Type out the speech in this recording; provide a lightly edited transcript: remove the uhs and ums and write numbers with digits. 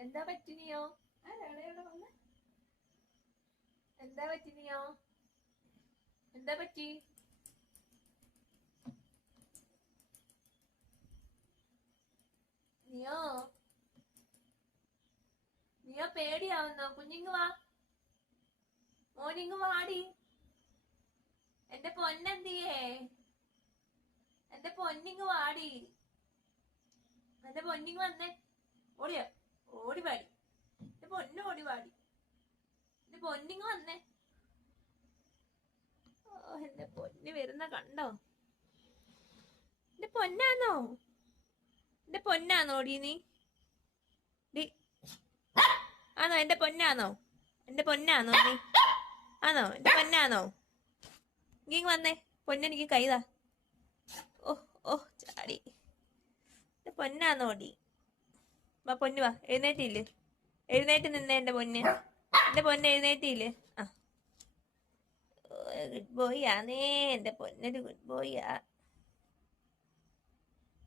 എന്താ പറ്റിനിയോ? എന്താ പറ്റിനിയോ? എന്താ പറ്റി? നീയോ നീയോ പേടിയാവുന്നോ? കുഞ്ഞിങ് വാ, മോനിങ് വാടി. എന്റെ പൊന്നെന്തിയേ? എന്റെ പൊന്നിങ് വാടി. എന്റെ പൊന്നിങ് വന്നേ. ഓടിയോ? ഓടി പാടി. എന്റെ പൊന്നു ഓടി പാടി. എന്റെ പൊന്നിങ് വന്നേ. ഓ, എന്റെ പൊന്ന് വരുന്ന കണ്ടോ? എന്റെ പൊന്നാന്നോ? എന്റെ പൊന്നാന്നോ ഓടി നീ? ആണോ? എന്റെ പൊന്നാന്നോ? എന്റെ പൊന്നാന്നോ നീ? ആണോ? എന്റെ പൊന്നാന്നോ? ഇങ്ങ വന്നേ. പൊന്നെനിക്ക് കൈതാ. ഓ ഓ ചാടി. എന്റെ പൊന്നാന്നോ ഓടി? വാ പൊന്നു വാ. എഴുന്നേറ്റില്ലേ? എഴുന്നേറ്റ് നിന്നേ എന്റെ പൊന്ന്. എന്റെ പൊന്ന് എഴുന്നേറ്റില്ലേ? ആ, ഗുഡ് ബോയ് ആന്നേ. എന്റെ പൊന്നൊരു ഗുഡ് ബോയ് ആ.